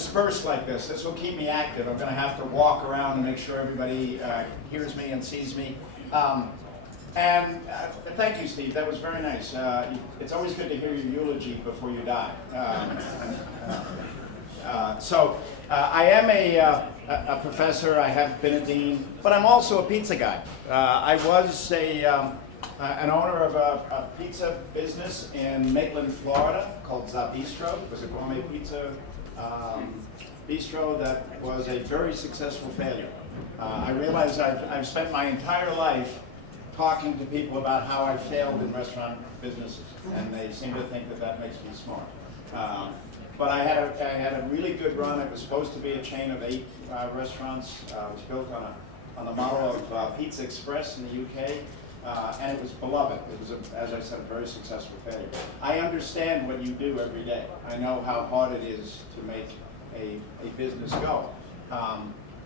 disperse like this. This will keep me active. I'm going to have to walk around and make sure everybody hears me and sees me. And thank you, Steve. That was very nice. It's always good to hear your eulogy before you die. I am a professor. I have been a dean, but I'm also a pizza guy. I was an owner of a pizza business in Maitland, Florida, called Bistro. It was a gourmet pizza bistro that was a very successful failure. I realize I've spent my entire life talking to people about how I failed in restaurant businesses, and they seem to think that that makes me smart. But I had a really good run. It was supposed to be a chain of 8 restaurants. It was built on the model of Pizza Express in the UK, and it was beloved. It was, as I said, a very successful failure. I understand what you do every day. I know how hard it is to make a business go.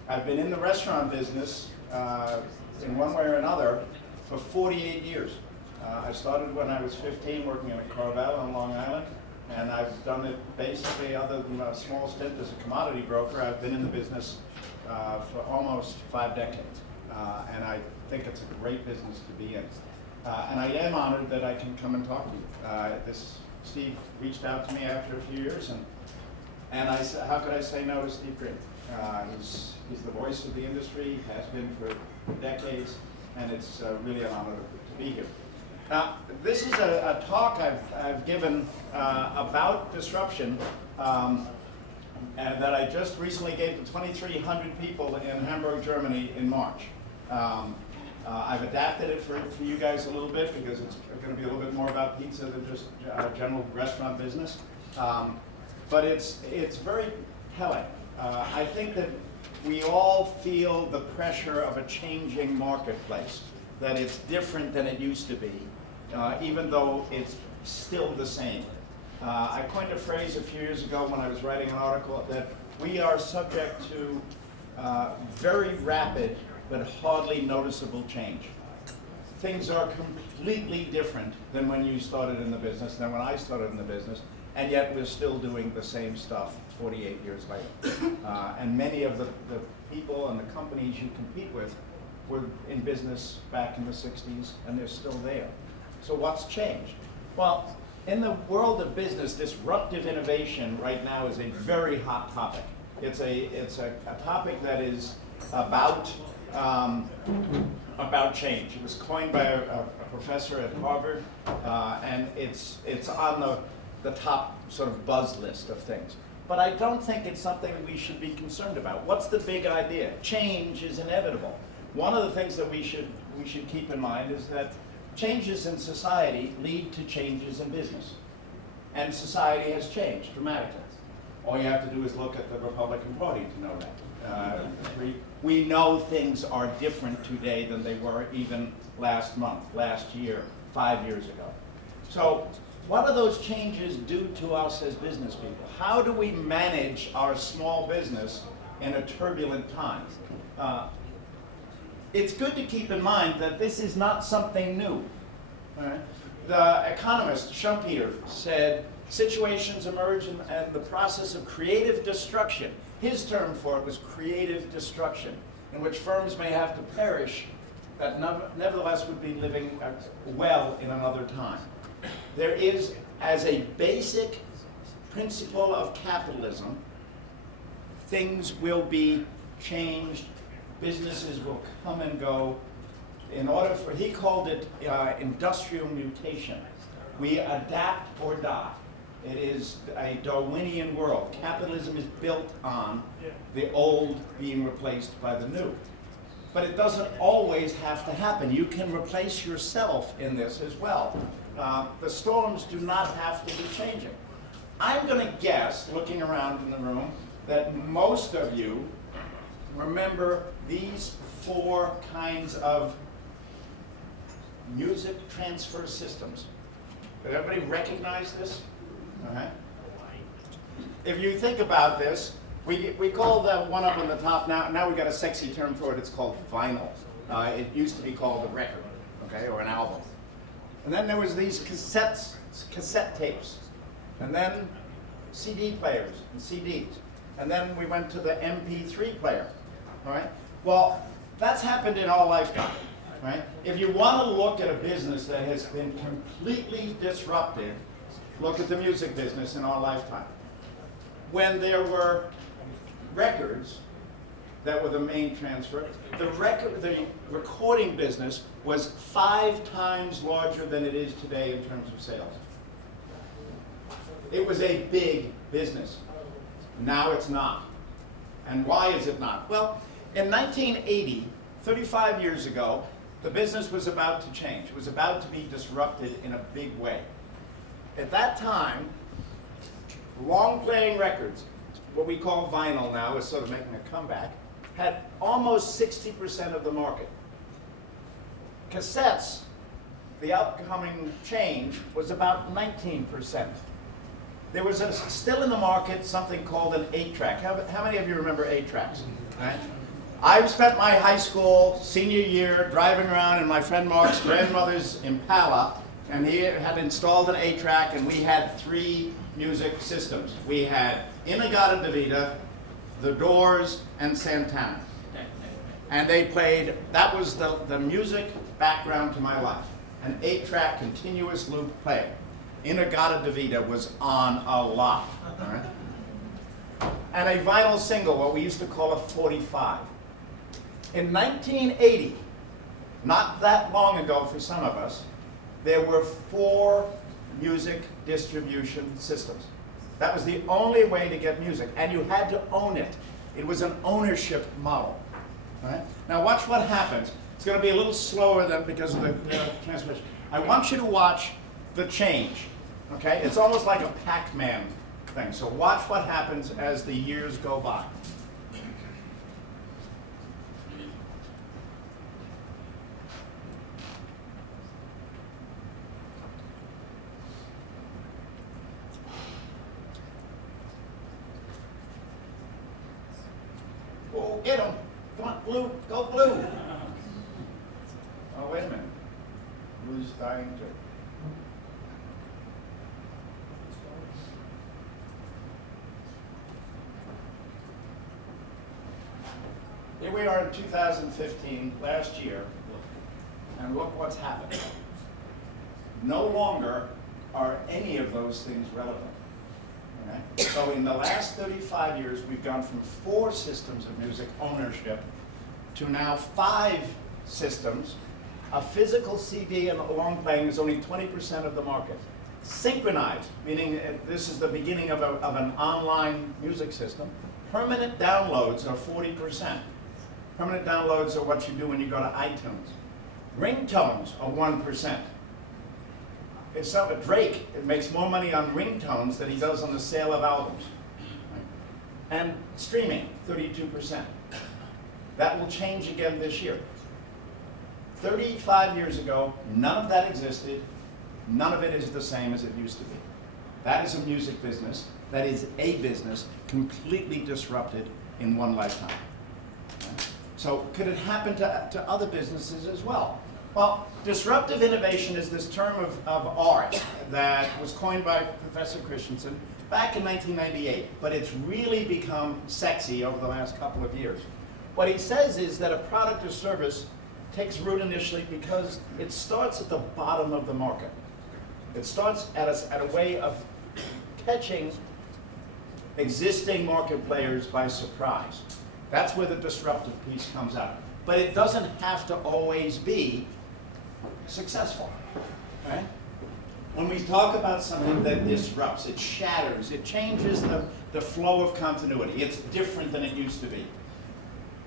I've been in the restaurant business in one way or another for 48 years. I started when I was 15 working in a Carvel on Long Island, and I've done it basically, other than a small stint as a commodity broker. I've been in the business for almost 5 decades, and I think it's a great business to be in. And I am honored that I can come and talk to you. Steve reached out to me after a few years, and I said, how could I say no to Steve Green? He's the voice of the industry, has been for decades, and it's really an honor to be here. Now, this is a talk I've given about disruption and that I just recently gave to 2,300 people in Hamburg, Germany in March. I've adapted it for you guys a little bit because it's going to be a little bit more about pizza than just general restaurant business. But it's very telling. I think that we all feel the pressure of a changing marketplace, that it's different than it used to be, even though it's still the same. I coined a phrase a few years ago when I was writing an article that we are subject to very rapid but hardly noticeable change. Things are completely different than when you started in the business, than when I started in the business, and yet we're still doing the same stuff 48 years later. And many of the people and the companies you compete with were in business back in the 60s, and they're still there. So what's changed? Well, in the world of business, disruptive innovation right now is a very hot topic. It's a topic that is about change. It was coined by a professor at Harvard, and it's on the top sort of buzz list of things. But I don't think it's something we should be concerned about. What's the big idea? Change is inevitable. One of the things that we should keep in mind is that changes in society lead to changes in business. And society has changed dramatically. All you have to do is look at the Republican Party to know that. We know things are different today than they were even last month, last year, 5 years ago. So what do those changes do to us as business people? How do we manage our small business in a turbulent time? It's good to keep in mind that this is not something new. Right? The economist Schumpeter said, situations emerge in the process of creative destruction. His term for it was creative destruction, in which firms may have to perish, but nevertheless would be living well in another time. There is, as a basic principle of capitalism, things will be changed, businesses will come and go. In order for, he called it industrial mutation. We adapt or die. It is a Darwinian world. Capitalism is built on the old being replaced by the new. But it doesn't always have to happen. You can replace yourself in this as well. The storms do not have to be changing. I'm going to guess, looking around in the room, that most of you remember these 4 kinds of music transfer systems. Does everybody recognize this? All right. If you think about this, we call the one up on the top now we've got a sexy term for it. It's called vinyl. It used to be called a record, okay, or an album. And then there was these cassette tapes, and then CD players and CDs. and then we went to the MP3 player, all right? Well, that's happened in our lifetime, right? If you want to look at a business that has been completely disrupted, look at the music business in our lifetime. When there were records that were the main transfer, the recording business was 5 times larger than it is today in terms of sales. It was a big business. Now it's not. And why is it not? Well, in 1980, 35 years ago, the business was about to change. It was about to be disrupted in a big way. At that time, long-playing records, what we call vinyl now is sort of making a comeback, had almost 60% of the market. Cassettes, the upcoming change, was about 19%. There was still in the market something called an 8-track. How many of you remember 8-tracks? Right? I've spent my high school senior year driving around in my friend Mark's grandmother's Impala, and he had installed an 8-track, and we had 3 music systems. We had In-A-Gadda-Da-Vida, The Doors, and Santana. And they played, that was the music background to my life. An 8-track continuous loop player. In-A-Gadda-Da-Vida was on a lot. All right? And a vinyl single, what we used to call a 45. In 1980, not that long ago for some of us, there were 4 music distribution systems. That was the only way to get music, and you had to own it. It was an ownership model. All right? Now watch what happens. It's going to be a little slower than because of the transmission. I want you to watch the change. Okay? It's almost like a Pac-Man thing. So watch what happens as the years go by. Oh, get him. Come on, blue. Go blue. Oh, wait a minute. Blue's dying too. Here we are in 2015, last year, and look what's happened. No longer are any of those things relevant. Okay? So in the last 35 years, we've gone from 4 systems of music ownership to now 5 systems. A physical CD and long playing is only 20% of the market. Synchronized, meaning this is the beginning of an online music system. Permanent downloads are 40%. Permanent downloads are what you do when you go to iTunes. Ringtones are 1%. It's something, Drake makes more money on ringtones than he does on the sale of albums. And streaming, 32%. That will change again this year. 35 years ago, none of that existed. None of it is the same as it used to be. That is a music business. That is a business completely disrupted in one lifetime. So could it happen to other businesses as well? Well, disruptive innovation is this term of art that was coined by Professor Christensen back in 1998, but it's really become sexy over the last couple of years. What he says is that a product or service takes root initially because it starts at the bottom of the market. It starts at a way of catching existing market players by surprise. That's where the disruptive piece comes out. But it doesn't have to always be successful. Right? When we talk about something that disrupts, it shatters, it changes the flow of continuity. It's different than it used to be.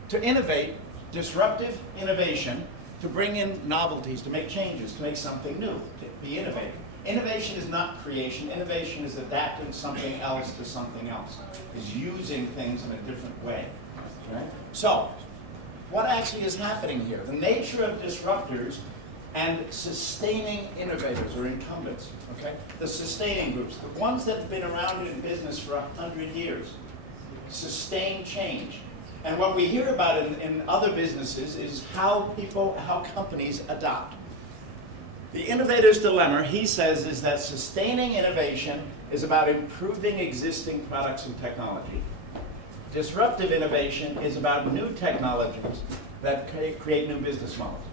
To innovate, disruptive innovation, to bring in novelties, to make changes, to make something new, to be innovative. Innovation is not creation. Innovation is adapting something else to something else, is using things in a different way. Right? So, what actually is happening here? The nature of disruptors and sustaining innovators or incumbents, okay? The sustaining groups, the ones that have been around in business for 100 years, sustain change. And what we hear about in other businesses is how companies adopt. The innovator's dilemma, he says, is that sustaining innovation is about improving existing products and technology. Disruptive innovation is about new technologies that create new business models.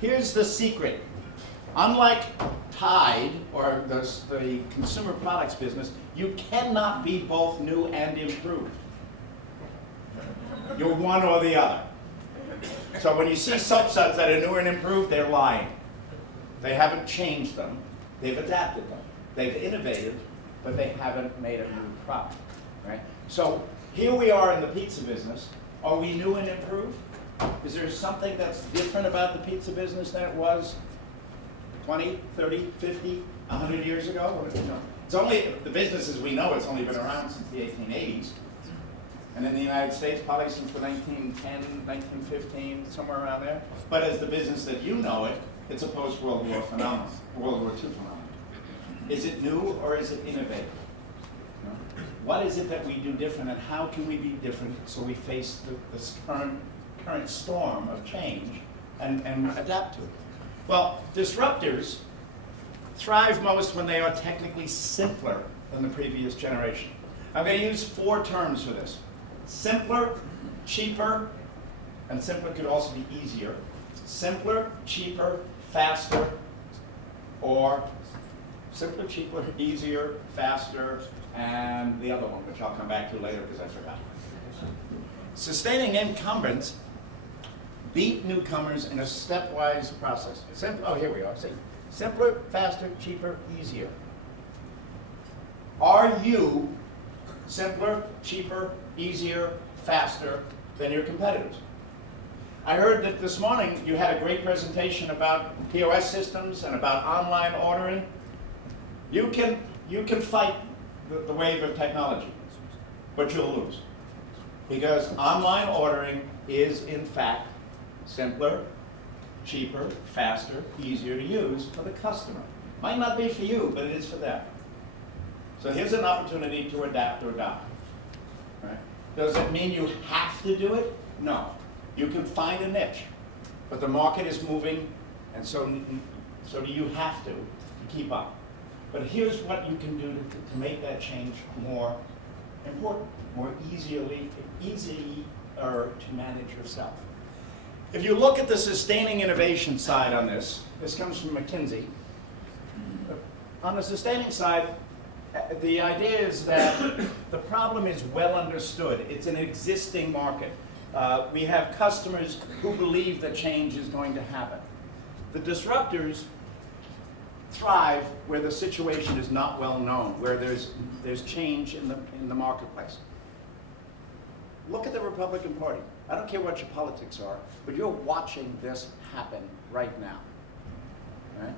Here's the secret. Unlike Tide or the consumer products business, you cannot be both new and improved. You're one or the other. So when you see subsets that are new and improved, they're lying. They haven't changed them. They've adapted them. They've innovated, but they haven't made a new product. Right? So here we are in the pizza business. Are we new and improved? Is there something that's different about the pizza business than it was 20, 30, 50, 100 years ago? It's only, the business as we know it's only been around since the 1880s. And in the United States, probably since the 1910, 1915, somewhere around there. But as the business that you know it, it's a post-World War phenomenon, World War II phenomenon. Is it new or is it innovative? What is it that we do different, and how can we be different so we face this current storm of change and adapt to it? Well, disruptors thrive most when they are technically simpler than the previous generation. I'm going to use 4 terms for this. Simpler, cheaper, and simpler could also be easier. Simpler, cheaper, faster, or simpler, cheaper, easier, faster, and the other one, which I'll come back to later because I forgot. Sustaining incumbents beat newcomers in a stepwise process. Oh, here we are. See, simpler, faster, cheaper, easier. Are you simpler, cheaper, easier, faster than your competitors? I heard that this morning you had a great presentation about POS systems and about online ordering. You can fight the wave of technology, but you'll lose. Because online ordering is, in fact, simpler, cheaper, faster, easier to use for the customer. Might not be for you, but it is for them. So here's an opportunity to adapt or adopt. Right? Does it mean you have to do it? No. You can find a niche, but the market is moving, and so do you have to keep up. But here's what you can do to make that change more important, more easier to manage yourself. If you look at the sustaining innovation side on this comes from McKinsey. On the sustaining side, the idea is that the problem is well understood. It's an existing market. We have customers who believe that change is going to happen. The disruptors thrive where the situation is not well known, where there's change in the marketplace. Look at the Republican Party. I don't care what your politics are, but you're watching this happen right now. Right?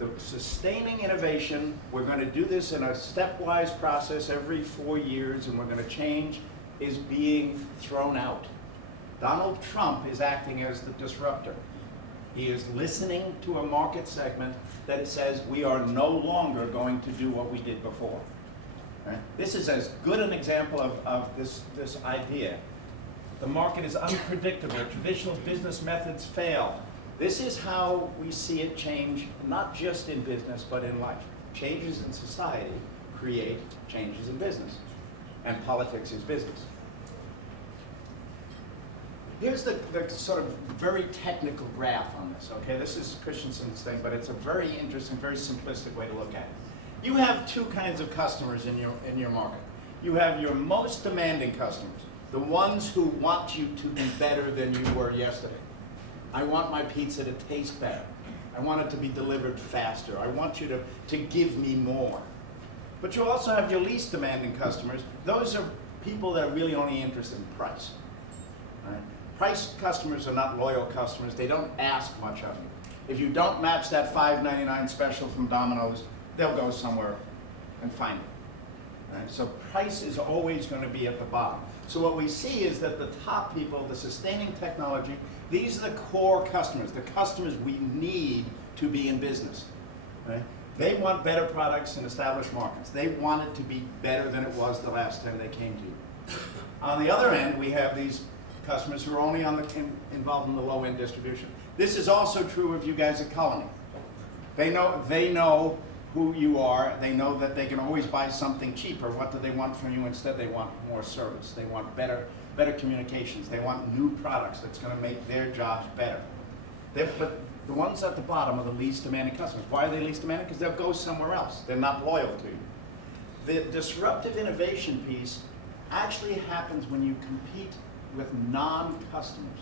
The sustaining innovation, we're going to do this in a stepwise process every 4 years, and we're going to change, is being thrown out. Donald Trump is acting as the disruptor. He is listening to a market segment that says we are no longer going to do what we did before. Right? This is as good an example of this idea. The market is unpredictable. Traditional business methods fail. This is how we see it change, not just in business, but in life. Changes in society create changes in business, and politics is business. Here's the sort of very technical graph on this, okay? This is Christensen's thing, but it's a very interesting, very simplistic way to look at it. You have 2 kinds of customers in your market. You have your most demanding customers, the ones who want you to be better than you were yesterday. I want my pizza to taste better. I want it to be delivered faster. I want you to give me more. But you also have your least demanding customers. Those are people that are really only interested in price. Right? Price customers are not loyal customers. They don't ask much of you. If you don't match that $5.99 special from Domino's, they'll go somewhere and find it. Right? So price is always going to be at the bottom. So what we see is that the top people, the sustaining technology, these are the core customers, the customers we need to be in business. Right? They want better products in established markets. They want it to be better than it was the last time they came to you. On the other end, we have these customers who are only involved in the low-end distribution. This is also true of you guys at Colony. They know who you are. They know that they can always buy something cheaper. What do they want from you instead? They want more service. They want better communications. They want new products that's going to make their jobs better. But the ones at the bottom are the least demanding customers. Why are they least demanding? Because they'll go somewhere else. They're not loyal to you. The disruptive innovation piece actually happens when you compete with non-customers.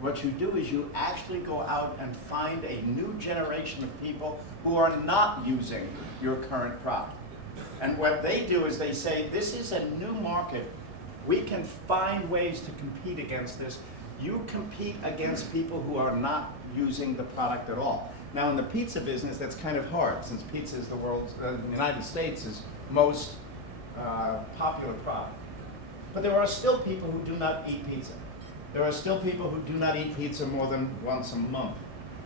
What you do is you actually go out and find a new generation of people who are not using your current product. And what they do is they say, this is a new market. We can find ways to compete against this. You compete against people who are not using the product at all. Now in the pizza business, that's kind of hard, since pizza is the United States' most popular product. But there are still people who do not eat pizza. There are still people who do not eat pizza more than once a month.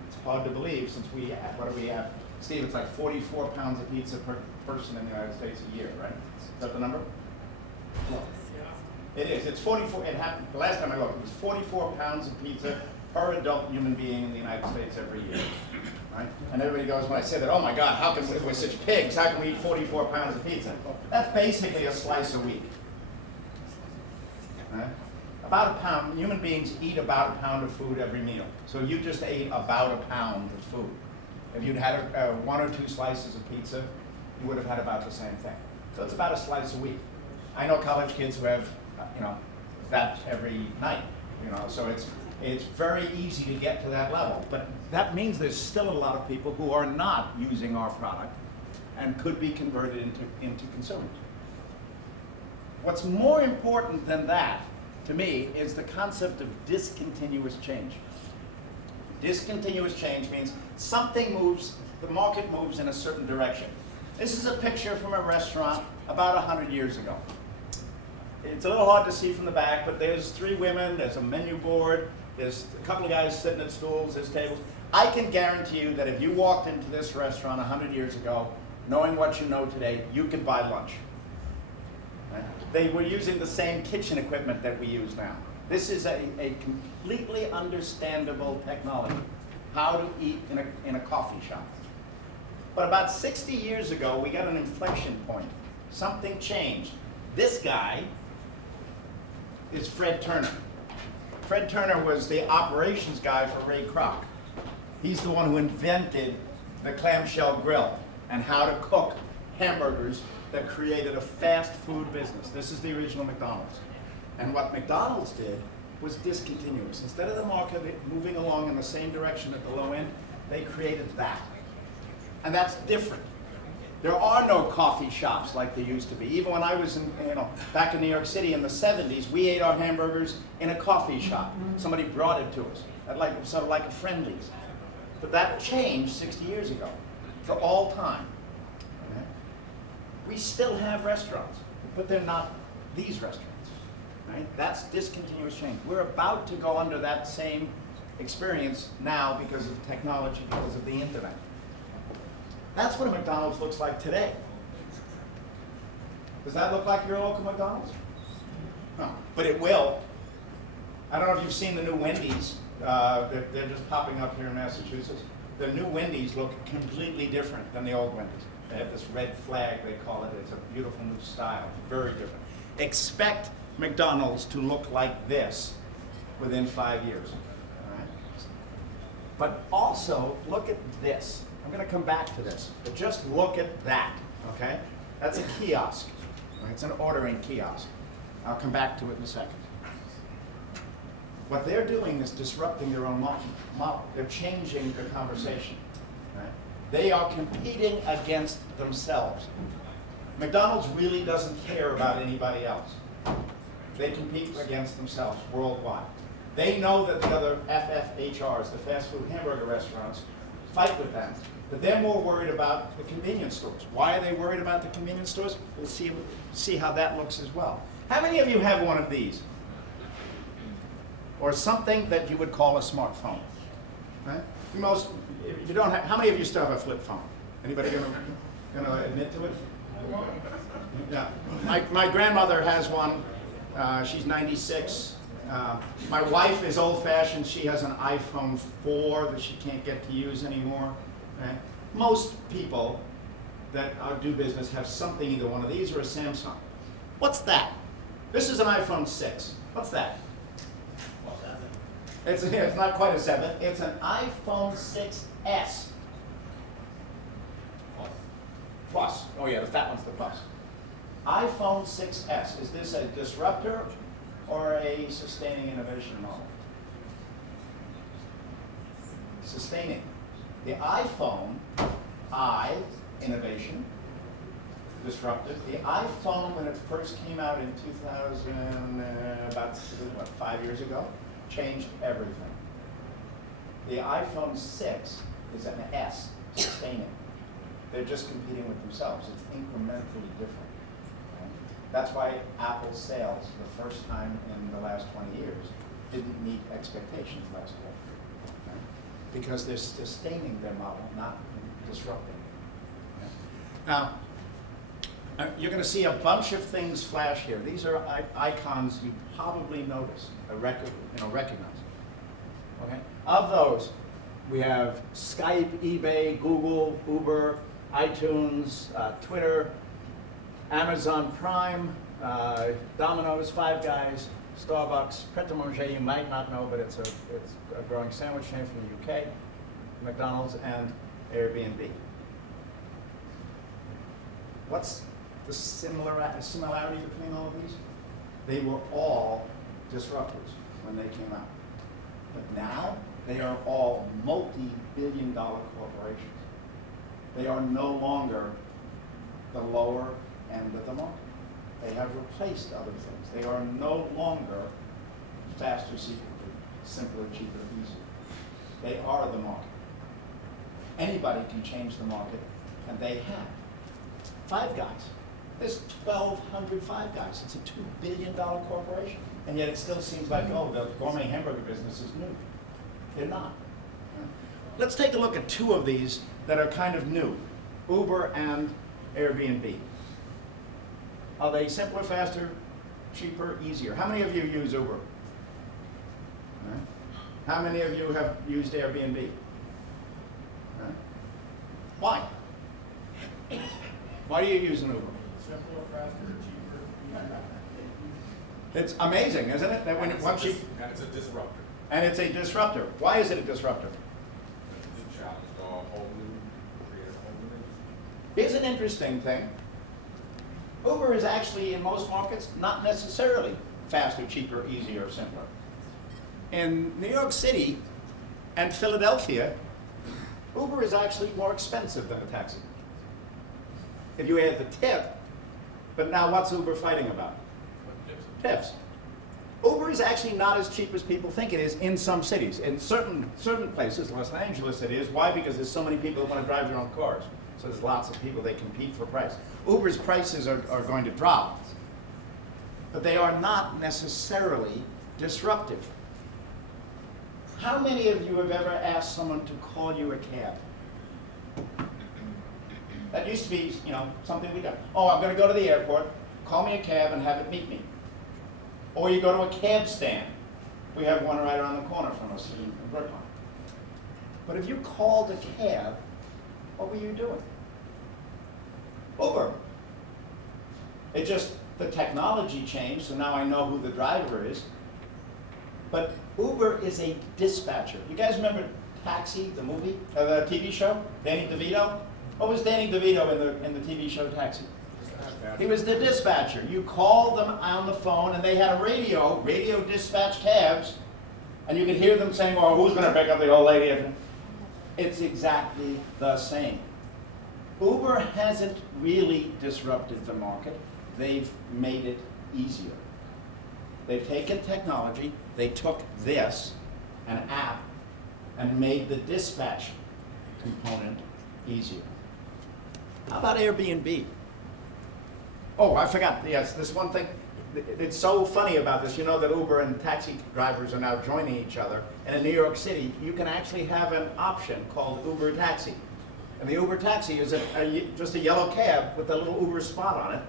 It's hard to believe, since we have, what do we have? Steve, it's like 44 pounds of pizza per person in the United States a year, right? Is that the number? It is. It's 44. It happened the last time I looked. It was 44 pounds of pizza per adult human being in the United States every year, right? And everybody goes, when I say that, oh my God, how can we're such pigs? How can we eat 44 pounds of pizza? That's basically a slice a week. Right? About a pound. Human beings eat about a pound of food every meal. So you just ate about a pound of food. If you'd had one or two slices of pizza, you would have had about the same thing. So it's about a slice a week. I know college kids who have, that every night. So it's very easy to get to that level. But that means there's still a lot of people who are not using our product and could be converted into consumers. What's more important than that, to me, is the concept of discontinuous change. Discontinuous change means something moves, the market moves in a certain direction. This is a picture from a restaurant about 100 years ago. It's a little hard to see from the back, but there's 3 women, there's a menu board, there's a couple of guys sitting at stools, there's tables. I can guarantee you that if you walked into this restaurant 100 years ago, knowing what you know today, you could buy lunch. Right? They were using the same kitchen equipment that we use now. This is a completely understandable technology, how to eat in a coffee shop. But about 60 years ago, we got an inflection point. Something changed. This guy is Fred Turner. Fred Turner was the operations guy for Ray Kroc. He's the one who invented the clamshell grill and how to cook hamburgers that created a fast food business. This is the original McDonald's. And what McDonald's did was discontinuous. Instead of the market moving along in the same direction at the low end, they created that. And that's different. There are no coffee shops like there used to be. Even when I was back in New York City in the 70s, we ate our hamburgers in a coffee shop. Somebody brought it to us, sort of like a Friendlies. But that changed 60 years ago, for all time. Okay? We still have restaurants, but they're not these restaurants. Right? That's discontinuous change. We're about to go under that same experience now because of technology, because of the internet. That's what a McDonald's looks like today. Does that look like your local McDonald's? No, but it will. I don't know if you've seen the new Wendy's. They're just popping up here in Massachusetts. The new Wendy's look completely different than the old Wendy's. They have this red flag, they call it. It's a beautiful new style, very different. Expect McDonald's to look like this within 5 years. All right? But also, look at this. I'm going to come back to this, but just look at that, okay? That's a kiosk. Right? It's an ordering kiosk. I'll come back to it in a second. What they're doing is disrupting their own model. They're changing the conversation. Right? They are competing against themselves. McDonald's really doesn't care about anybody else. They compete against themselves worldwide. They know that the other FFHRs, the fast food hamburger restaurants, fight with them. But they're more worried about the convenience stores. Why are they worried about the convenience stores? We'll see how that looks as well. How many of you have one of these? Or something that you would call a smartphone? Right? Most, if you don't have, how many of you still have a flip phone? Anybody gonna admit to it? Yeah. My grandmother has one. She's 96. My wife is old-fashioned. She has an iPhone 4 that she can't get to use anymore. Right? Most people that do business have something, either one of these or a Samsung. What's that? This is an iPhone 6. What's that? It's not quite a 7. It's an iPhone 6S. Plus. Oh yeah, the fat one's the plus. iPhone 6S. Is this a disruptor or a sustaining innovation model? Sustaining. The iPhone, innovation, disruptive. The iPhone, when it first came out in 2000, about 5 years ago, changed everything. The iPhone 6 is an S, sustaining. They're just competing with themselves. It's incrementally different. Right? That's why Apple's sales, the first time in the last 20 years, didn't meet expectations last year. Right? Because they're sustaining their model, not disrupting. Right? Now, you're going to see a bunch of things flash here. These are icons you probably notice, recognize. Okay? Of those, we have Skype, eBay, Google, Uber, iTunes, Twitter, Amazon Prime, Dominos, Five Guys, Starbucks, Pret a Manger, you might not know, but it's a growing sandwich chain from the UK, McDonald's, and Airbnb. What's the similarity between all of these? They were all disruptors when they came out. But now, they are all multi-billion-dollar corporations. They are no longer the lower end of the market. They have replaced other things. They are no longer faster, simpler, cheaper, easier. They are the market. Anybody can change the market, and they have. Five Guys. There's 1,200 Five Guys. It's a $2 billion corporation. And yet it still seems like, oh, the gourmet hamburger business is new. They're not. Let's take a look at two of these that are kind of new, Uber and Airbnb. Are they simpler, faster, cheaper, easier? How many of you use Uber? Right. How many of you have used Airbnb? Right. Why? Why do you use an Uber? Simpler, faster, cheaper, easier. It's amazing, isn't it? That when And once you it's a disruptor. and it's a disruptor. Why is it a disruptor? It's a challenge to a whole new, create a whole new industry. Here's an interesting thing. Uber is actually, in most markets, not necessarily faster, cheaper, easier, or simpler. In New York City and Philadelphia, Uber is actually more expensive than a taxi. If you add the tip, but now what's Uber fighting about? Tips. Uber is actually not as cheap as people think it is in some cities. In certain places, Los Angeles it is. Why? Because there's so many people who want to drive their own cars. So there's lots of people, they compete for price. Uber's prices are going to drop, but they are not necessarily disruptive. How many of you have ever asked someone to call you a cab? That used to be, something we done. Oh, I'm going to go to the airport, call me a cab and have it meet me. Or you go to a cab stand. We have one right around the corner from us in Brooklyn. But if you called a cab, what were you doing? Uber. The technology changed, so now I know who the driver is. But Uber is a dispatcher. You guys remember Taxi, the movie, the TV show? Danny DeVito? What was Danny DeVito in the TV show Taxi? He was the dispatcher. You called them on the phone, and they had a radio dispatch cabs, and you could hear them saying, "Oh, who's going to pick up the old lady?" It's exactly the same. Uber hasn't really disrupted the market. They've made it easier. They've taken technology, they took this, an app, and made the dispatch component easier. How about Airbnb? Oh, I forgot. Yes, this one thing. It's so funny about this. You know that Uber and taxi drivers are now joining each other. And in New York City, you can actually have an option called Uber Taxi. And the Uber Taxi is just a yellow cab with a little Uber spot on it.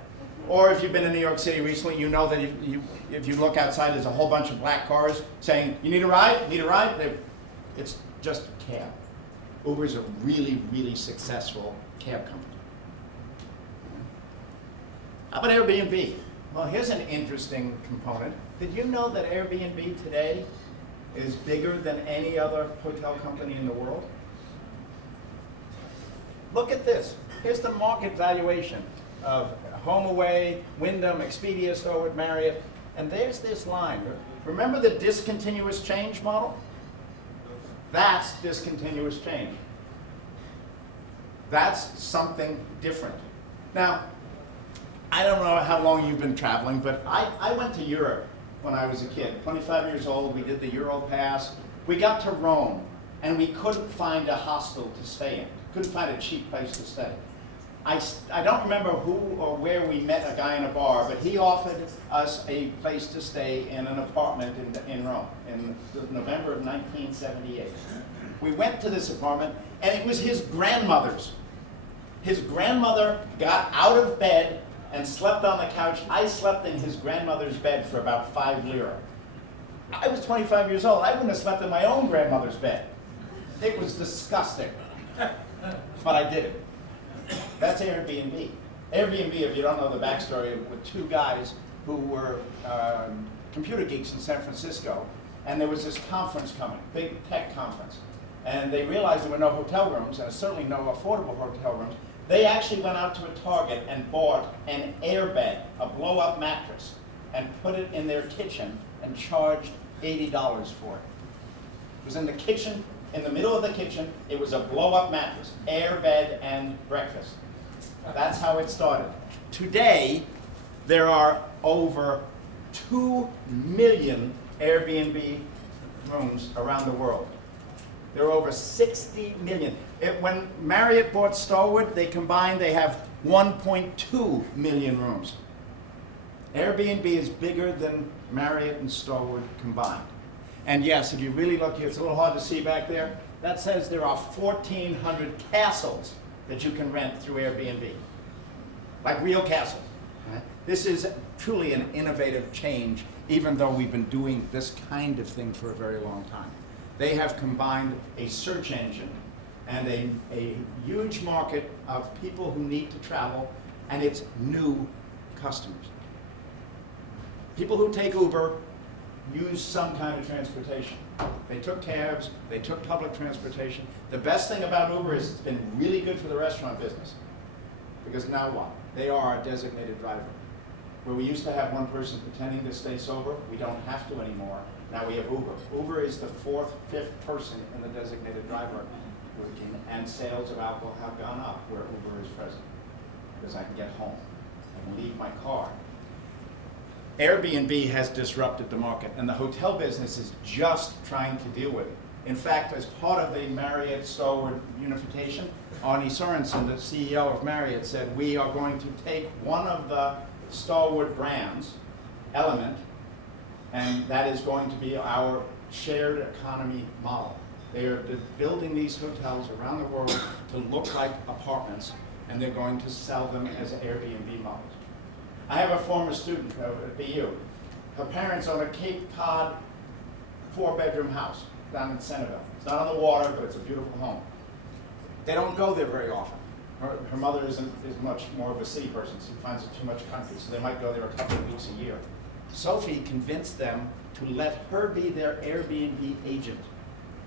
Or if you've been in New York City recently, you know that if you look outside, there's a whole bunch of black cars saying, "You need a ride? Need a ride?" It's just a cab. Uber is a really, really successful cab company. How about Airbnb? Well, here's an interesting component. Did you know that Airbnb today is bigger than any other hotel company in the world? Look at this. Here's the market valuation of HomeAway, Wyndham, Expedia, Starwood, Marriott, and there's this line. Remember the discontinuous change model? That's discontinuous change. That's something different. Now, I don't know how long you've been traveling, but I went to Europe when I was a kid, 25 years old. We did the Euro Pass. We got to Rome, and we couldn't find a hostel to stay in. Couldn't find a cheap place to stay. I don't remember who or where we met a guy in a bar, but he offered us a place to stay in an apartment in Rome in November of 1978. We went to this apartment, and it was his grandmother's. His grandmother got out of bed and slept on the couch. I slept in his grandmother's bed for about 5 lira. I was 25 years old. I wouldn't have slept in my own grandmother's bed. It was disgusting, but I did it. That's Airbnb. Airbnb, if you don't know the backstory, with two guys who were computer geeks in San Francisco, and there was this conference coming, big tech conference, and they realized there were no hotel rooms, and certainly no affordable hotel rooms. They actually went out to a Target and bought an airbed, a blow-up mattress, and put it in their kitchen and charged $80 for it. It was in the kitchen, in the middle of the kitchen. It was a blow-up mattress, airbed and breakfast. That's how it started. Today, there are over 2 million Airbnb rooms around the world. There are over 60 million. When Mariette bought Starwood, they combined, they have 1.2 million rooms. Airbnb is bigger than Mariette and Starwood combined. And yes, if you really look here, it's a little hard to see back there. That says there are 1,400 castles that you can rent through Airbnb, like real castles. This is truly an innovative change, even though we've been doing this kind of thing for a very long time. They have combined a search engine and a huge market of people who need to travel, and it's new customers. People who take Uber use some kind of transportation. They took cabs, they took public transportation. The best thing about Uber is it's been really good for the restaurant business, because now what? They are a designated driver. Where we used to have one person pretending to stay sober, we don't have to anymore. Now we have Uber. Uber is the 4th, 5th person in the designated driver routine, and sales of alcohol have gone up where Uber is present, because I can get home. I can leave my car. Airbnb has disrupted the market, and the hotel business is just trying to deal with it. In fact, as part of the Marriott Starwood unification, Arne Sorensen, the CEO of Marriott, said, we are going to take one of the Starwood brands, Element, and that is going to be our shared economy model. They are building these hotels around the world to look like apartments, and they're going to sell them as Airbnb models. I have a former student at BU. Her parents own a Cape Cod 4-bedroom house down in Centerville. It's not on the water, but it's a beautiful home. They don't go there very often. Her mother is much more of a city person. She finds it too much country, so they might go there a couple of weeks a year. Sophie convinced them to let her be their Airbnb agent.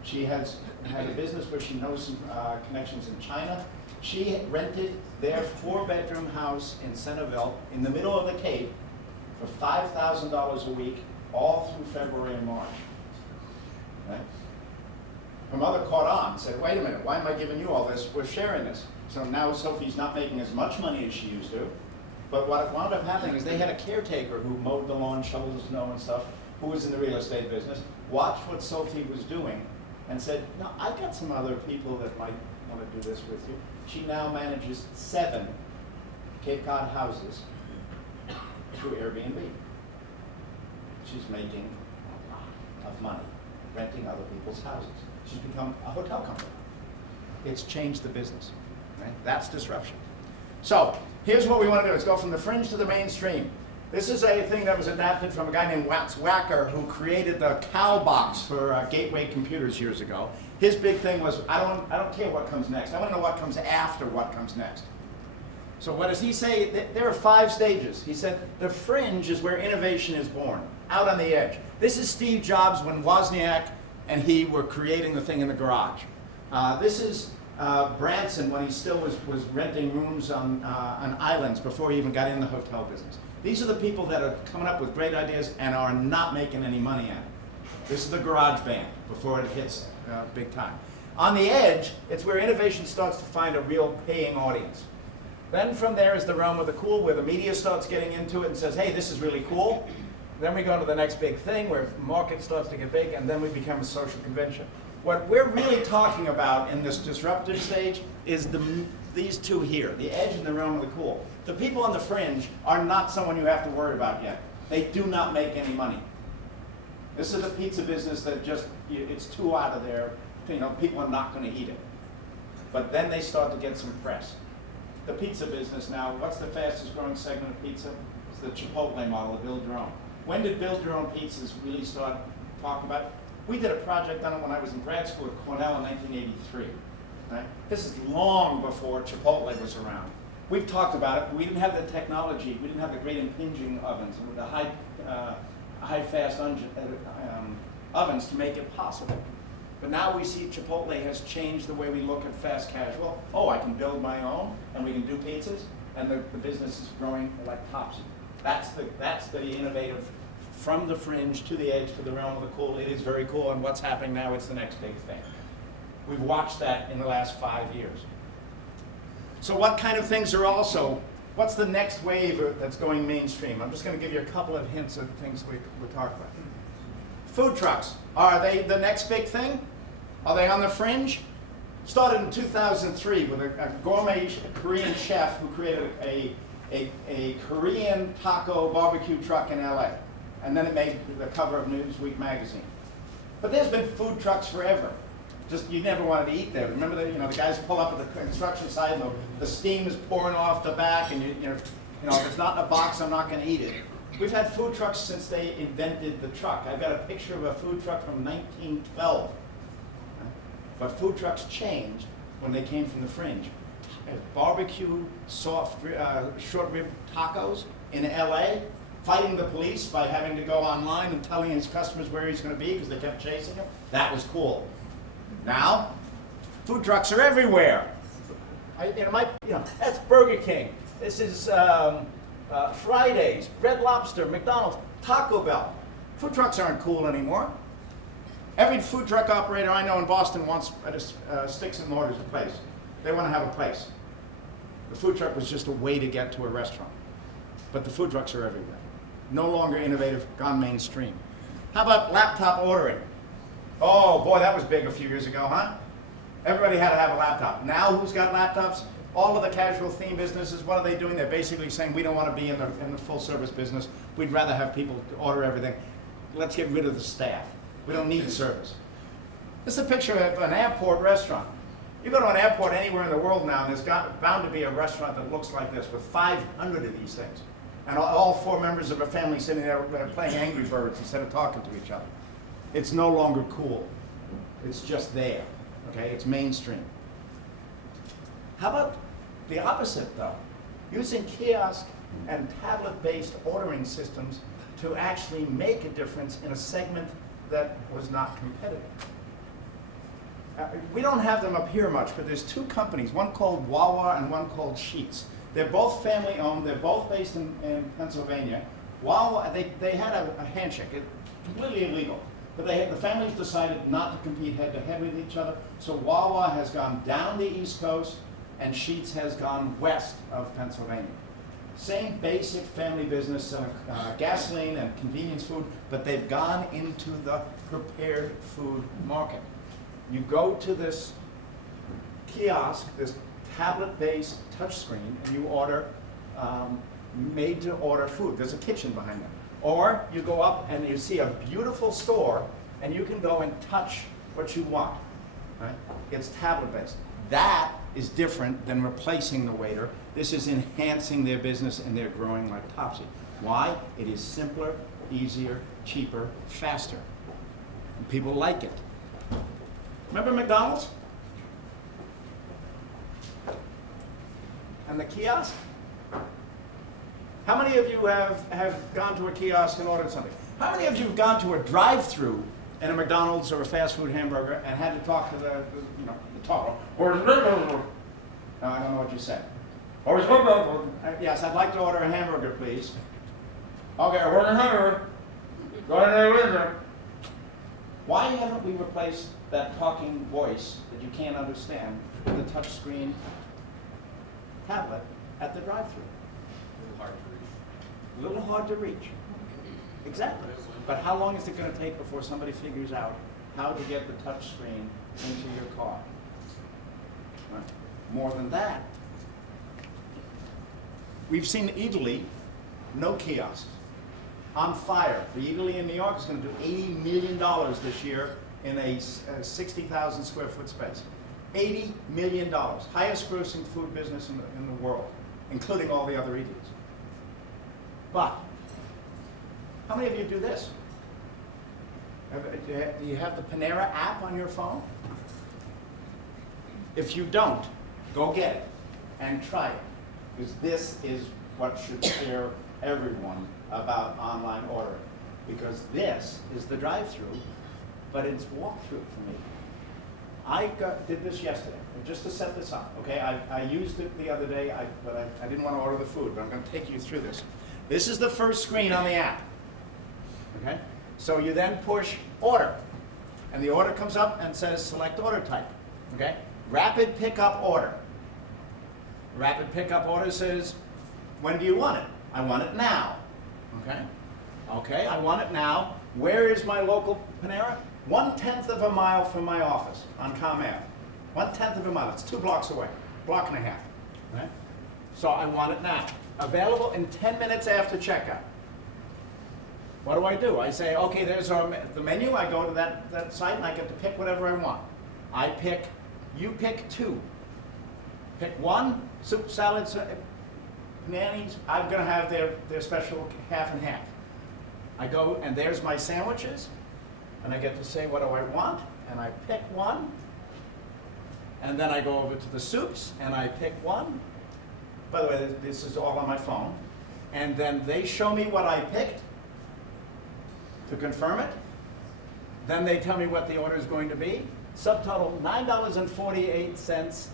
She has had a business where she knows some connections in China. She rented their 4-bedroom house in Centerville in the middle of the Cape for $5,000 a week, all through February and March. Okay? Her mother caught on, said, wait a minute, why am I giving you all this? We're sharing this. So now Sophie's not making as much money as she used to. But what wound up happening is they had a caretaker who mowed the lawn, shoveled the snow and stuff, who was in the real estate business, watched what Sophie was doing, and said, no, I've got some other people that might want to do this with you. She now manages 7 Cape Cod houses through Airbnb. She's making a lot of money renting other people's houses. She's become a hotel company. It's changed the business. Right? That's disruption. So here's what we want to do. Let's go from the fringe to the mainstream. This is a thing that was adapted from a guy named Wax Wacker, who created the cow box for Gateway Computers years ago. His big thing was, I don't care what comes next. I want to know what comes after what comes next. So what does he say? There are 5 stages. He said the fringe is where innovation is born, out on the edge. This is Steve Jobs when Wozniak and he were creating the thing in the garage. This is Branson when he still was renting rooms on islands before he even got in the hotel business. These are the people that are coming up with great ideas and are not making any money at it. This is the garage band before it hits big time. On the edge, it's where innovation starts to find a real paying audience. Then from there is the realm of the cool, where the media starts getting into it and says, hey, this is really cool. Then we go to the next big thing, where market starts to get big, and then we become a social convention. What we're really talking about in this disruptive stage is these two here, the edge and the realm of the cool. The people on the fringe are not someone you have to worry about yet. They do not make any money. This is a pizza business that just, it's too out of there. People are not going to eat it. But then they start to get some press. The pizza business now, what's the fastest growing segment of pizza? It's the Chipotle model, the build your own. When did build your own pizzas really start talking about it? We did a project on it when I was in grad school at Cornell in 1983. Right? This is long before Chipotle was around. We've talked about it. We didn't have the technology. We didn't have the great impinging ovens and the high fast ovens to make it possible. But now we see Chipotle has changed the way we look at fast casual. Oh, I can build my own, and we can do pizzas, and the business is growing like topsy. That's the innovative, from the fringe to the edge to the realm of the cool. It is very cool, and what's happening now, it's the next big thing. We've watched that in the last 5 years. So what kind of things are also, what's the next wave that's going mainstream? I'm just going to give you a couple of hints of things we're talking about. Food trucks, are they the next big thing? Are they on the fringe? Started in 2003 with a gourmet Korean chef who created a Korean taco barbecue truck in LA. And then it made the cover of Newsweek magazine. But there's been food trucks forever. Just you never wanted to eat there. Remember that the guys pull up at the construction site and the steam is pouring off the back, and if it's not in a box, I'm not going to eat it. We've had food trucks since they invented the truck. I've got a picture of a food truck from 1912. But food trucks changed when they came from the fringe. Barbecue, soft, short rib tacos in LA, fighting the police by having to go online and telling his customers where he's going to be because they kept chasing him. That was cool. Now, food trucks are everywhere. That's Burger King. This is Fridays, Red Lobster, McDonald's, Taco Bell. Food trucks aren't cool anymore. Every food truck operator I know in Boston wants sticks and mortars a place. They want to have a place. The food truck was just a way to get to a restaurant. But the food trucks are everywhere. No longer innovative, gone mainstream. How about laptop ordering? Oh boy, that was big a few years ago, huh? Everybody had to have a laptop. Now who's got laptops? All of the casual theme businesses, what are they doing? They're basically saying we don't want to be in the full service business. We'd rather have people order everything. Let's get rid of the staff. We don't need service. This is a picture of an airport restaurant. You go to an airport anywhere in the world now, and there's bound to be a restaurant that looks like this with 500 of these things. And all 4 members of a family sitting there playing Angry Birds instead of talking to each other. It's no longer cool. It's just there. Okay? It's mainstream. How about the opposite, though? Using kiosk and tablet-based ordering systems to actually make a difference in a segment that was not competitive. We don't have them up here much, but there's 2 companies, one called Wawa and one called Sheetz. They're both family-owned. They're both based in Pennsylvania. Wawa, they had a handshake. It's completely illegal. But the families decided not to compete head-to-head with each other. So Wawa has gone down the East Coast, and Sheetz has gone west of Pennsylvania. Same basic family business, selling gasoline and convenience food, but they've gone into the prepared food market. You go to this kiosk, this tablet-based touchscreen, and you order made-to-order food. There's a kitchen behind them. Or you go up and you see a beautiful store, and you can go and touch what you want. Right? It's tablet-based. That is different than replacing the waiter. This is enhancing their business, and they're growing like topsy. Why? It is simpler, easier, cheaper, faster. And people like it. Remember McDonald's? And the kiosk? How many of you have gone to a kiosk and ordered something? How many of you have gone to a drive-through in a McDonald's or a fast food hamburger and had to talk to the toddler? Or no, I don't know what you said. Yes, I'd like to order a hamburger, please. Okay, I order a hamburger. Go ahead with her. Why haven't we replaced that talking voice that you can't understand with a touchscreen tablet at the drive-through? A little hard to reach. Exactly. But how long is it going to take before somebody figures out how to get the touch screen into your car? Right. More than that, we've seen Italy, no kiosks, on fire. The Italy in New York is going to do $80 million this year in a 60,000 square foot space. $80 million, highest grossing food business in the world, including all the other Italians. But, how many of you do this? Do you have the Panera app on your phone? If you don't, go get it and try it. Because this is what should scare everyone about online ordering. Because this is the drive-through, but it's walk-through for me. I did this yesterday, just to set this up, okay? I used it the other day, but I didn't want to order the food, but I'm going to take you through this. This is the first screen on the app, okay? So you then push order, and the order comes up and says select order type, okay? Rapid pickup order. Rapid pickup order says, when do you want it? I want it now, okay? Okay, I want it now. Where is my local Panera? 1/10 of a mile from my office on Com Ave. 1/10 of a mile, it's 2 blocks away, block and a half, right? So I want it now. Available in 10 minutes after checkout. What do? I say, okay, there's the menu. I go to that site and I get to pick whatever I want. You pick 2. Pick 1, soup, salad, paninis. I'm gonna have their special half and half. I go and there's my sandwiches, and I get to say what do I want, and I pick 1. And then I go over to the soups and I pick 1. By the way, this is all on my phone. And then they show me what I picked to confirm it. Then they tell me what the order is going to be. Subtotal $9.48.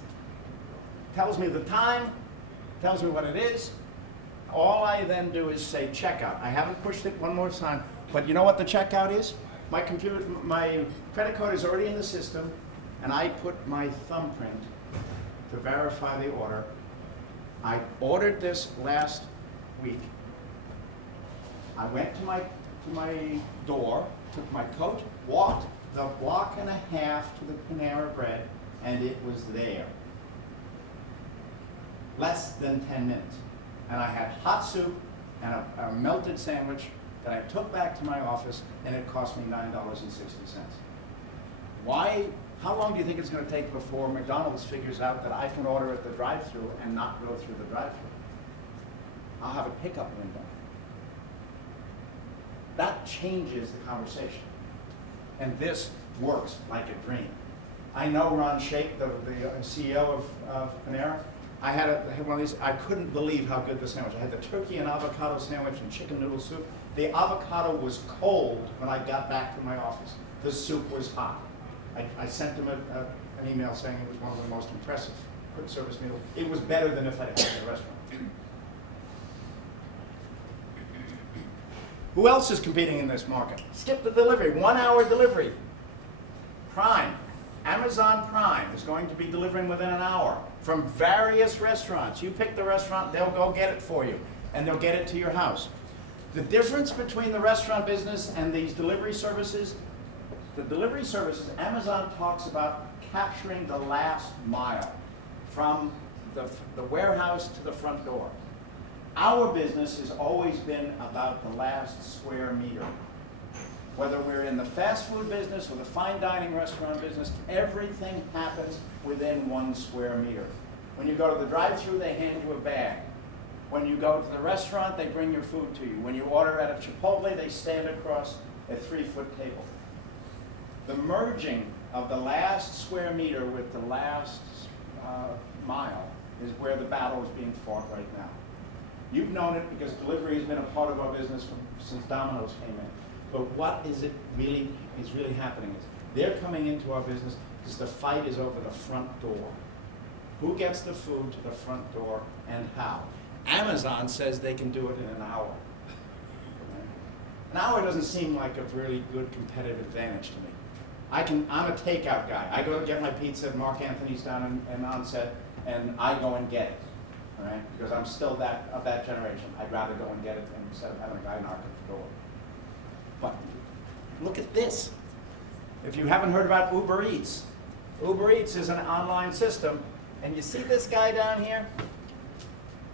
Tells me the time, tells me what it is. All I then do is say checkout. I haven't pushed it one more time, but you know what the checkout is? My credit card is already in the system, and I put my thumbprint to verify the order. I ordered this last week. I went to my door, took my coat, walked the block and a half to the Panera Bread, and it was there. Less than 10 minutes. And I had hot soup and a melted sandwich that I took back to my office, and it cost me $9.60. Why? How long do you think it's going to take before McDonald's figures out that I can order at the drive-thru and not go through the drive-thru? I'll have a pickup window. That changes the conversation. And this works like a dream. I know Ron Shake, the CEO of Panera. I had one of these. I couldn't believe how good the sandwich. I had the turkey and avocado sandwich and chicken noodle soup. The avocado was cold when I got back to my office. The soup was hot. I sent him an email saying it was one of the most impressive quick service meals. It was better than if I had it in a restaurant. Who else is competing in this market? Skip the delivery, 1 hour delivery. Prime, Amazon Prime is going to be delivering within an hour from various restaurants. You pick the restaurant, they'll go get it for you, and they'll get it to your house. The difference between the restaurant business and these delivery services, the delivery services, Amazon talks about capturing the last mile from the warehouse to the front door. Our business has always been about the last square meter. Whether we're in the fast food business or the fine dining restaurant business, everything happens within 1 square meter. When you go to the drive-thru, they hand you a bag. When you go to the restaurant, they bring your food to you. When you order at a Chipotle, they stand across a 3-foot table. The merging of the last square meter with the last mile is where the battle is being fought right now. You've known it because delivery has been a part of our business since Domino's came in. But what is really happening is they're coming into our business because the fight is over the front door. Who gets the food to the front door and how? Amazon says they can do it in an hour. An hour doesn't seem like a really good competitive advantage to me. I'm a takeout guy. I go get my pizza at Mark Anthony's down in Onset, and I go and get it, all right? Because I'm still of that generation. I'd rather go and get it instead of having a guy knock at the door. But look at this. If you haven't heard about Uber Eats is an online system, and you see this guy down here?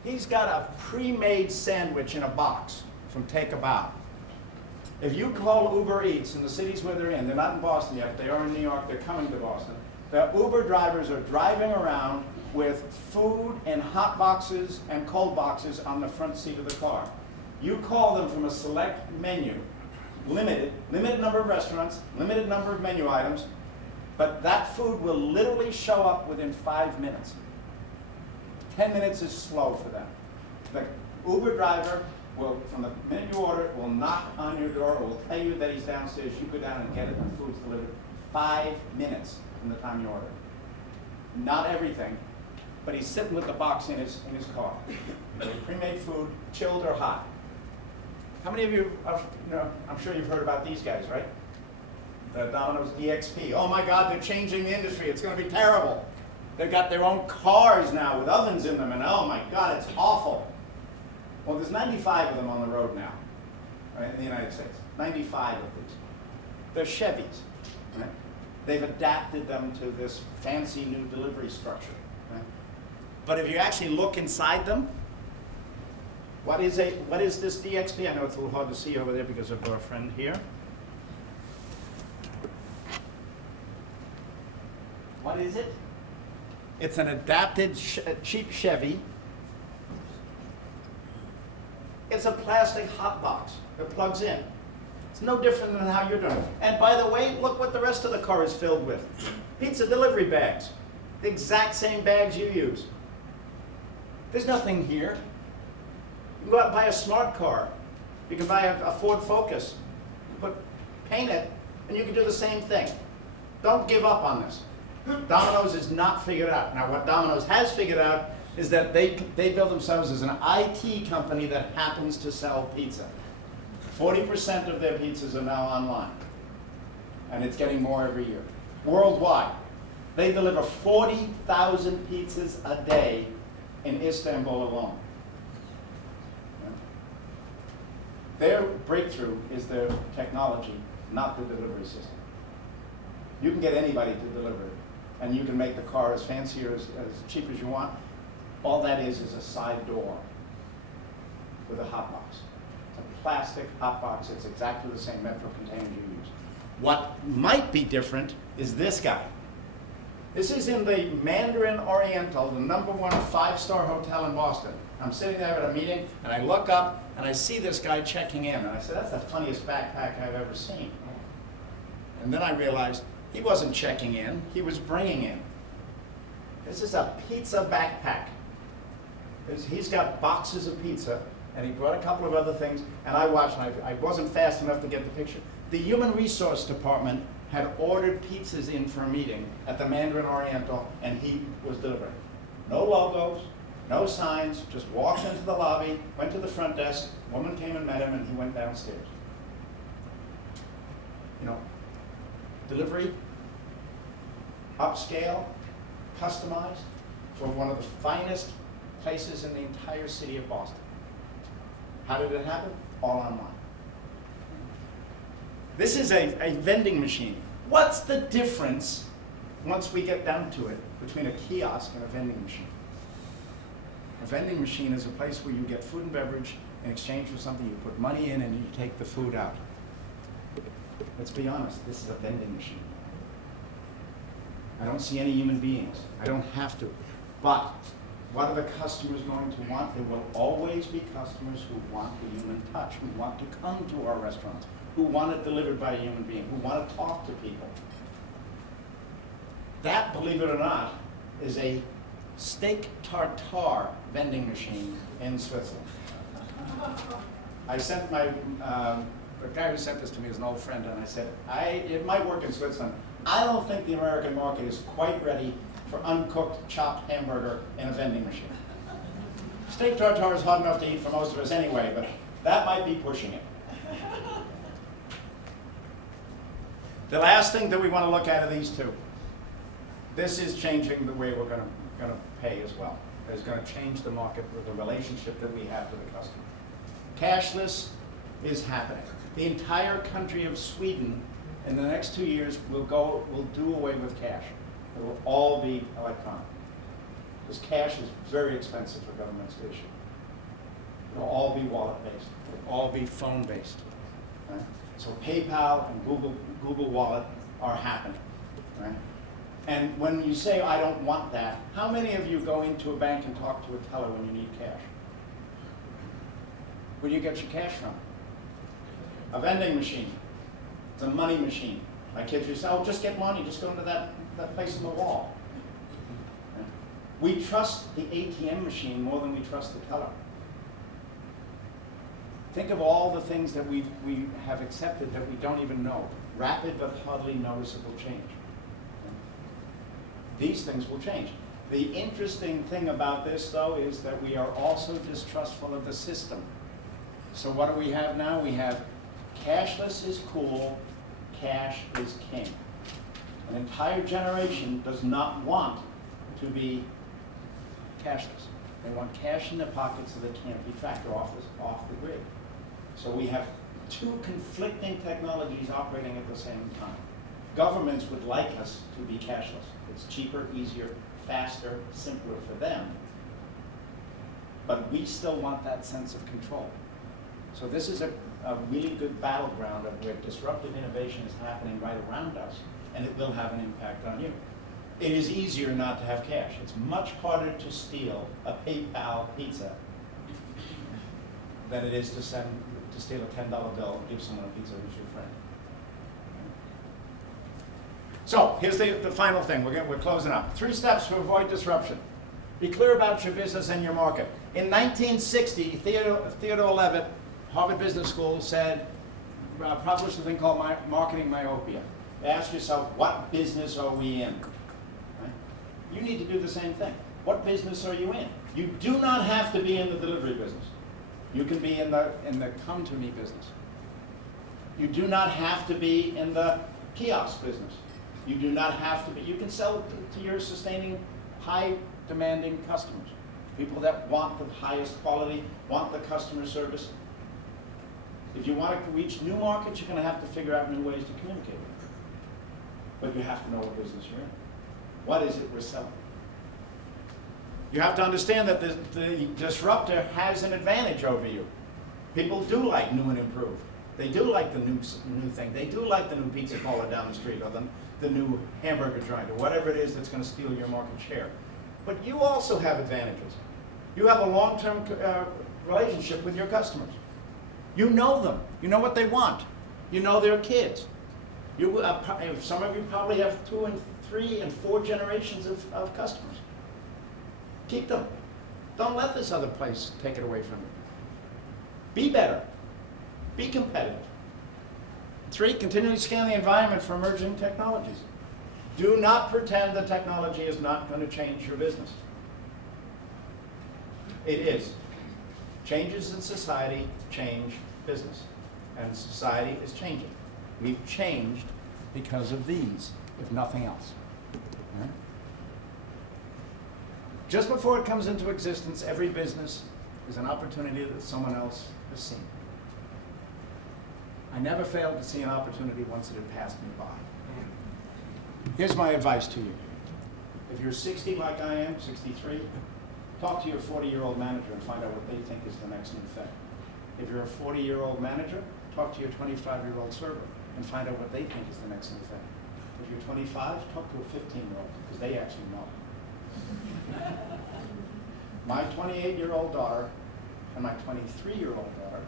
He's got a pre-made sandwich in a box from Take a Bow. If you call Uber Eats in the cities where they're not in Boston yet, they are in New York, they're coming to Boston. The Uber drivers are driving around with food and hot boxes and cold boxes on the front seat of the car. You call them from a select menu, limited number of restaurants, limited number of menu items, but that food will literally show up within 5 minutes. 10 minutes is slow for them. The Uber driver will, from the minute you order, will knock on your door, will tell you that he's downstairs, you go down and get it, and the food's delivered 5 minutes from the time you order. Not everything, but he's sitting with the box in his car. Pre-made food, chilled or hot. How many of you, I'm sure you've heard about these guys, right? The Domino's DXP. Oh my God, they're changing the industry. It's going to be terrible. They've got their own cars now with ovens in them, and oh my God, it's awful. Well, there's 95 of them on the road now, right, in the United States. 95 of these. They're Chevys, right? They've adapted them to this fancy new delivery structure, right? But if you actually look inside them, what is this DXP? I know it's a little hard to see over there because of our friend here. What is it? It's an adapted cheap Chevy. It's a plastic hot box that plugs in. It's no different than how you're doing it. And by the way, look what the rest of the car is filled with. Pizza delivery bags. The exact same bags you use. There's nothing here. You can go out and buy a smart car. You can buy a Ford Focus. Paint it, and you can do the same thing. Don't give up on this. Domino's is not figured out. Now, what Domino's has figured out is that they build themselves as an IT company that happens to sell pizza. 40% of their pizzas are now online, and it's getting more every year. Worldwide, they deliver 40,000 pizzas a day in Istanbul alone. Their breakthrough is their technology, not the delivery system. You can get anybody to deliver it, and you can make the car as fancy or as cheap as you want. All that is a side door with a hot box. It's a plastic hot box. It's exactly the same Metro container you use. What might be different is this guy. This is in the Mandarin Oriental, the #1 5-star hotel in Boston. I'm sitting there at a meeting, and I look up, and I see this guy checking in. And I said, that's the funniest backpack I've ever seen. And then I realized he wasn't checking in, he was bringing in. This is a pizza backpack. He's got boxes of pizza, and he brought a couple of other things, and I watched, and I wasn't fast enough to get the picture. The Human Resource Department had ordered pizzas in for a meeting at the Mandarin Oriental, and he was delivering. No logos, no signs, just walked into the lobby, went to the front desk, a woman came and met him, and he went downstairs. Delivery, upscale, customized, for one of the finest places in the entire city of Boston. How did it happen? All online. This is a vending machine. What's the difference, once we get down to it, between a kiosk and a vending machine? A vending machine is a place where you get food and beverage in exchange for something. You put money in and you take the food out. Let's be honest, this is a vending machine. I don't see any human beings. I don't have to. But what are the customers going to want? There will always be customers who want the human touch, who want to come to our restaurants, who want it delivered by a human being, who want to talk to people. That, believe it or not, is a steak tartare vending machine in Switzerland. I sent the guy who sent this to me is an old friend, and I said, it might work in Switzerland. I don't think the American market is quite ready for uncooked, chopped hamburger in a vending machine. Steak tartare is hard enough to eat for most of us anyway, but that might be pushing it. The last thing that we want to look at are these two. This is changing the way we're going to pay as well. It's going to change the market with the relationship that we have with the customer. Cashless is happening. The entire country of Sweden in the next 2 years will do away with cash. It will all be electronic. Because cash is very expensive for governments to issue. It will all be wallet-based. It will all be phone-based. Right? So PayPal and Google Wallet are happening. Right? And when you say, I don't want that, how many of you go into a bank and talk to a teller when you need cash? Where do you get your cash from? A vending machine. It's a money machine. My kids used to say, oh, just get money, just go into that place on the wall. We trust the ATM machine more than we trust the teller. Think of all the things that we have accepted that we don't even know. Rapid but hardly noticeable change. These things will change. The interesting thing about this, though, is that we are also distrustful of the system. So what do we have now? We have cashless is cool, cash is king. An entire generation does not want to be cashless. They want cash in their pockets so they can't be tracked or off the grid. So we have two conflicting technologies operating at the same time. Governments would like us to be cashless. It's cheaper, easier, faster, simpler for them. But we still want that sense of control. So this is a really good battleground of where disruptive innovation is happening right around us, and it will have an impact on you. It is easier not to have cash. It's much harder to steal a PayPal pizza than it is to steal a $10 bill and give someone a pizza who's your friend. So here's the final thing. We're closing up. 3 steps to avoid disruption. Be clear about your business and your market. In 1960, Theodore Levitt, Harvard Business School, published a thing called marketing myopia. Ask yourself, what business are we in? Right? You need to do the same thing. What business are you in? You do not have to be in the delivery business. You can be in the come to me business. You do not have to be in the kiosk business. You do not have to be. You can sell to your sustaining, high demanding customers. People that want the highest quality, want the customer service. If you want to reach new markets, you're going to have to figure out new ways to communicate with them. But you have to know what business you're in. What is it we're selling? You have to understand that the disruptor has an advantage over you. People do like new and improved. They do like the new thing. They do like the new pizza parlor down the street or the new hamburger joint or whatever it is that's going to steal your market share. But you also have advantages. You have a long-term relationship with your customers. You know them. You know what they want. You know their kids. Some of you probably have 2 and 3 and 4 generations of customers. Keep them. Don't let this other place take it away from you. Be better. Be competitive. 3, continually scan the environment for emerging technologies. Do not pretend the technology is not going to change your business. It is. Changes in society change business, and society is changing. We've changed because of these, if nothing else. Right? Just before it comes into existence, every business is an opportunity that someone else has seen. I never failed to see an opportunity once it had passed me by. Here's my advice to you. If you're 60 like I am, 63, talk to your 40-year-old manager and find out what they think is the next new thing. If you're a 40-year-old manager, talk to your 25-year-old server and find out what they think is the next new thing. If you're 25, talk to a 15-year-old because they actually know. My 28-year-old daughter and my 23-year-old daughter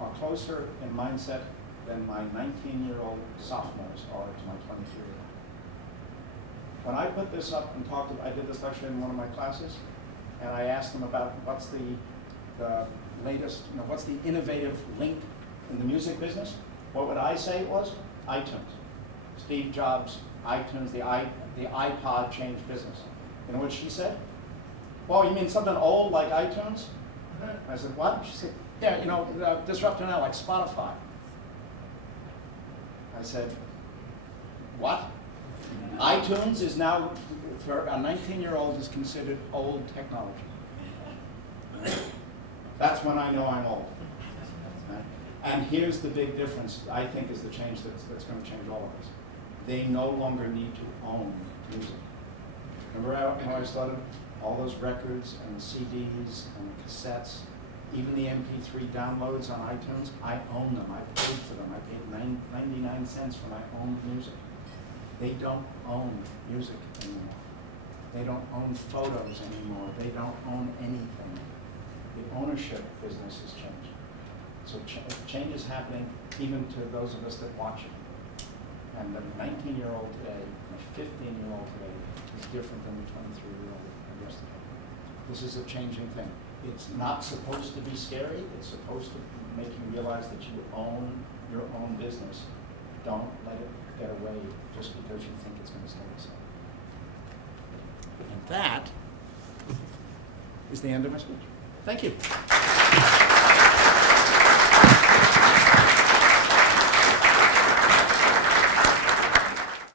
are closer in mindset than my 19-year-old sophomores are to my 23-year-old. When I put this up and I did this lecture in one of my classes, and I asked them about what's the latest, what's the innovative link in the music business? What would I say it was? iTunes. Steve Jobs, iTunes, the iPod changed business. You know what she said? Well, you mean something old like iTunes? I said, what? She said, yeah, Disruptor now, like Spotify. I said, what? iTunes is now, for a 19-year-old, is considered old technology. That's when I know I'm old. Right? And here's the big difference, I think, is the change that's going to change all of us. They no longer need to own music. Remember how I started? All those records and the CDs and the cassettes, even the MP3 downloads on iTunes, I own them. I paid for them. I paid 99 cents for my own music. They don't own music anymore. They don't own photos anymore. They don't own anything. The ownership business is changing. So change is happening even to those of us that watch it. And the 19-year-old today and the 15-year-old today is different than the 23-year-old of yesterday. This is a changing thing. It's not supposed to be scary. It's supposed to make you realize that you own your own business. Don't let it get away just because you think it's going to stay the same. And that is the end of my speech. Thank you.